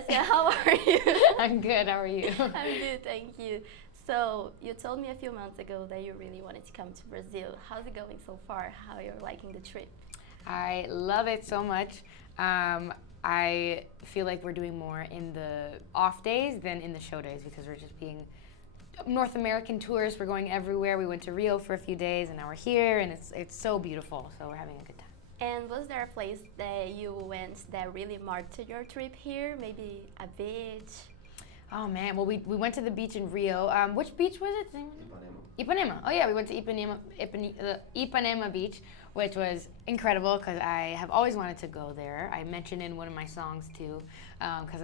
Alessia, how are you? I'm good. How are you? I'm good, thank you. So, you told me a few months ago that you really wanted to come to Brazil. How's it going so far? How you're liking the trip? I love it so much. I feel like we're doing more in the off days than in the show days because we're just being North American tourists. We're going everywhere. We went to Rio for a few days and now we're here and it's so beautiful. So we're having a good time. And was there a place that you went that really marked your trip here? Maybe a beach? Oh man, well we went to the beach in Rio. Which beach was it? Ipanema. Oh yeah, we went to Ipanema Beach, which was incredible because I have always wanted to go there. I mentioned in one of my songs too, because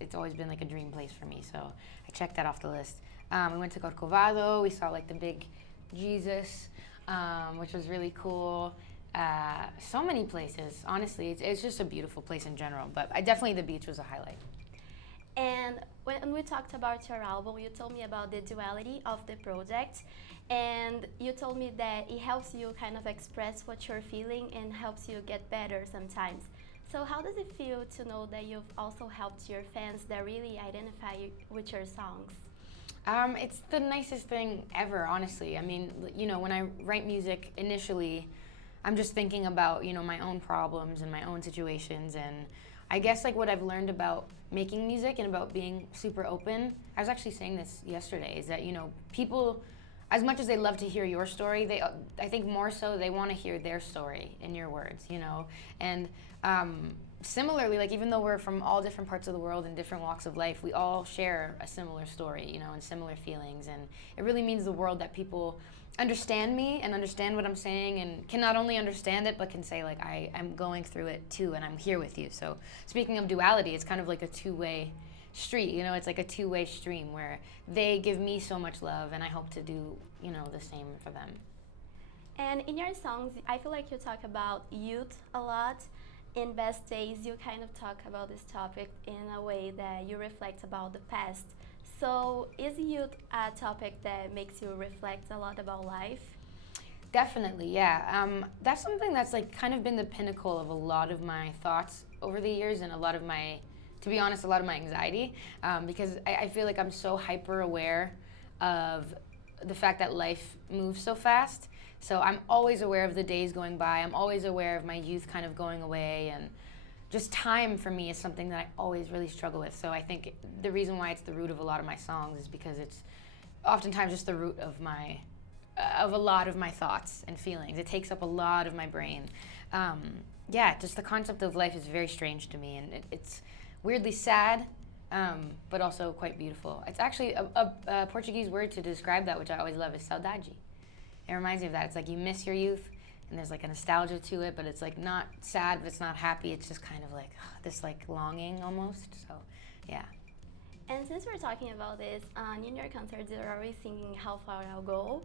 it's always been like a dream place for me. So I checked that off the list. We went to Corcovado. We saw like the big Jesus, which was really cool. So many places. Honestly, it's just a beautiful place in general. But definitely the beach was a highlight. And when we talked about your album, you told me about the duality of the project, and you told me that it helps you kind of express what you're feeling and helps you get better sometimes. So how does it feel to know that you've also helped your fans that really identify with your songs? It's the nicest thing ever, honestly. I mean, when I write music initially, I'm just thinking about, my own problems and my own situations. And I guess like what I've learned about making music and about being super open, I was actually saying this yesterday, is that, people, as much as they love to hear your story, I think more so they want to hear their story in your words, And similarly, like even though we're from all different parts of the world and different walks of life, we all share a similar story, and similar feelings. And it really means the world that people understand me and understand what I'm saying and can not only understand it but can say like I am going through it too and I'm here with you. So speaking of duality, it's kind of like a two-way street, it's like a two-way stream where they give me so much love and I hope to do, the same for them. And in your songs, I feel like you talk about youth a lot. In Best Days, you kind of talk about this topic in a way that you reflect about the past. So is youth a topic that makes you reflect a lot about life? Definitely, yeah. That's something that's like kind of been the pinnacle of a lot of my thoughts over the years and a lot of my anxiety, because I feel like I'm so hyper aware of the fact that life moves so fast. So I'm always aware of the days going by. I'm always aware of my youth kind of going away, and just time for me is something that I always really struggle with. So I think the reason why it's the root of a lot of my songs is because it's oftentimes just the root of a lot of my thoughts and feelings. It takes up a lot of my brain. Just the concept of life is very strange to me, and it's weirdly sad, but also quite beautiful. It's actually a Portuguese word to describe that, which I always love, is saudade. It reminds me of that. It's like you miss your youth, and there's like a nostalgia to it, but it's like not sad, but it's not happy. It's just kind of like this like longing almost. So, yeah. And since we're talking about this, in your concerts you're always singing How Far I'll Go,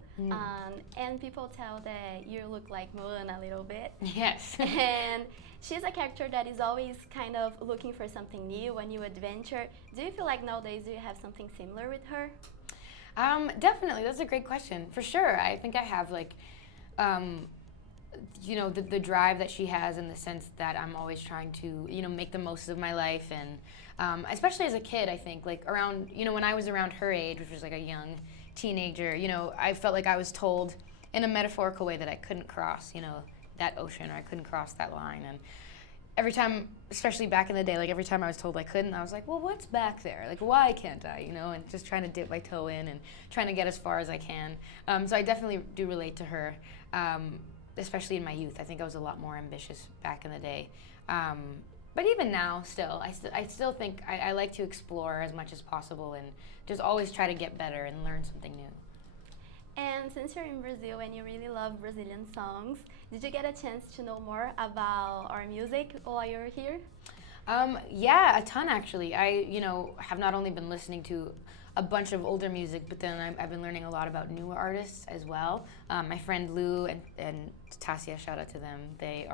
and people tell that you look like Moana a little bit. Yes. And she's a character that is always kind of looking for something new, a new adventure. Do you feel like nowadays you have something similar with her? Definitely, that's a great question. For sure, I think I have like, the drive that she has in the sense that I'm always trying to, make the most of my life. And especially as a kid, I think like around, when I was around her age, which was like a young teenager, I felt like I was told in a metaphorical way that I couldn't cross, that ocean, or I couldn't cross that line. And every time, especially back in the day, like every time I was told I couldn't, I was like, well, what's back there? Like, why can't I, and just trying to dip my toe in and trying to get as far as I can. So I definitely do relate to her, especially in my youth. I think I was a lot more ambitious back in the day. But even now, still, I still think I like to explore as much as possible and just always try to get better and learn something new. And since you're in Brazil and you really love Brazilian songs, did you get a chance to know more about our music while you're here? Yeah, a ton actually. I, have not only been listening to a bunch of older music, but then I've been learning a lot about newer artists as well. My friend Lou and Tasia, shout out to them. They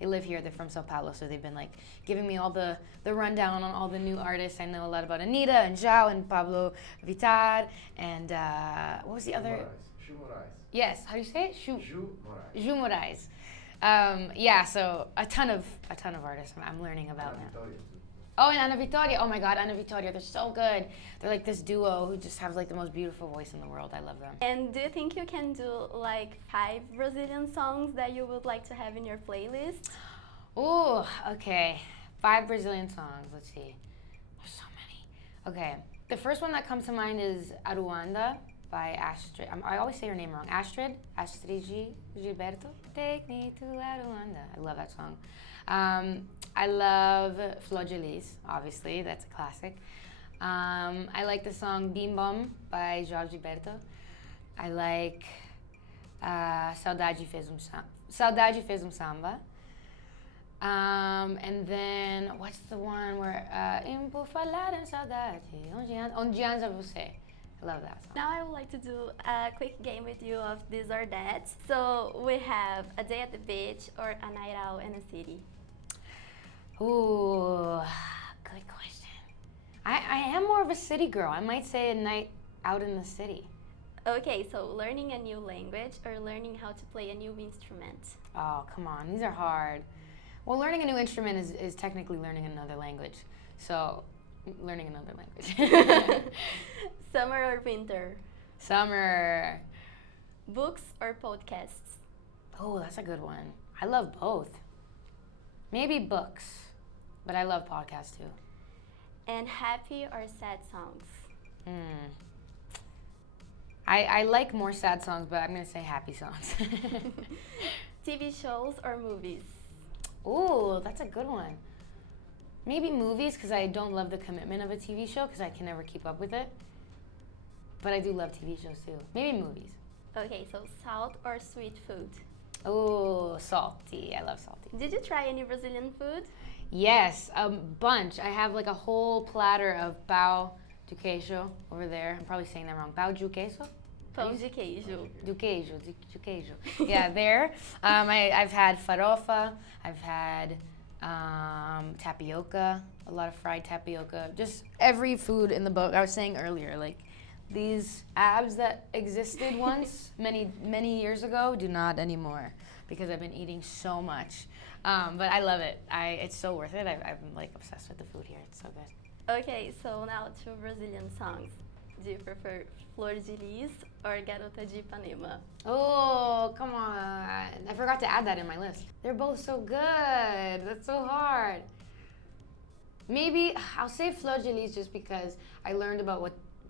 live here. They're from Sao Paulo, so they've been like giving me all the rundown on all the new artists. I know a lot about Anitta and João and Pablo Vittar and what was the other? Ju Moraes. Yes, how do you say it? Ju Moraes. Ju Moraes. So a ton of artists I'm learning about now. Victoria too. Oh, and Ana Vitória. Oh my God, Ana Vitória. They're so good. They're like this duo who just have like the most beautiful voice in the world. I love them. And do you think you can do like 5 Brazilian songs that you would like to have in your playlist? Ooh, okay. 5 Brazilian songs. Let's see. There's so many. Okay. The first one that comes to mind is Aruanda by Astrid. I always say her name wrong. Astrid Gilberto. Take me to Aruanda. I love that song. I love Flor de Lis, obviously. That's a classic. I like the song Bim Bom by Jorge Gilberto. I like Saudade Fez Samba. And then, what's the one where Por falar em saudade, onde anda você? I love that song. Now I would like to do a quick game with you of this or that. So we have a day at the beach or a night out in a city. Ooh, good question. I am more of a city girl. I might say a night out in the city. Okay, so learning a new language or learning how to play a new instrument? Oh, come on. These are hard. Well, learning a new instrument is technically learning another language. So, learning another language. Summer or winter? Summer. Books or podcasts? Oh, that's a good one. I love both. Maybe books, but I love podcasts too. And happy or sad songs? I like more sad songs, but I'm going to say happy songs. TV shows or movies? Ooh, that's a good one. Maybe movies, because I don't love the commitment of a TV show, because I can never keep up with it. But I do love TV shows too. Maybe movies. Okay, so salt or sweet food? Ooh, salty. I love salty. Did you try any Brazilian food? Yes, a bunch. I have like a whole platter of pão de queijo over there. I'm probably saying that wrong. Pão de queijo? Pão de queijo. De queijo. Yeah, there. I've had farofa. I've had tapioca, a lot of fried tapioca. Just every food in the book. I was saying earlier, like these abs that existed once, many years ago, do not anymore because I've been eating so much. But I love it. It's so worth it. I'm like obsessed with the food here. It's so good. Okay, so now 2 Brazilian songs. Do you prefer Flor de Lis or Garota de Ipanema? Oh, come on. I forgot to add that in my list. They're both so good. That's so hard. Maybe I'll say Flor de Lis just because I learned about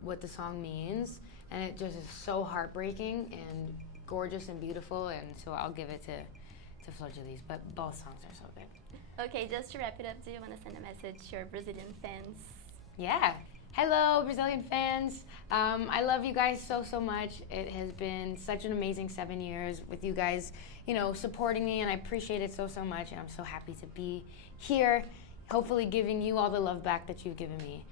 what the song means, and it just is so heartbreaking and gorgeous and beautiful, and so I'll give it to Flor de Lis, but both songs are so good. Okay, just to wrap it up, do you want to send a message to your Brazilian fans? Yeah. Hello, Brazilian fans. I love you guys so much. It has been such an amazing 7 years with you guys, supporting me, and I appreciate it so much, and I'm so happy to be here, hopefully giving you all the love back that you've given me.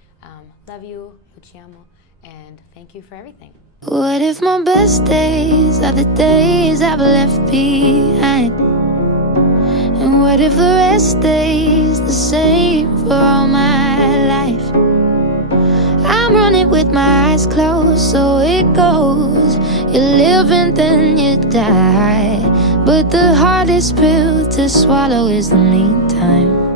Love you, eu te amo, and thank you for everything. What if my best days are the days I've left behind? And what if the rest stays the same for all my life? I'm running with my eyes closed, so it goes. You live and then you die, but the hardest pill to swallow is the meantime.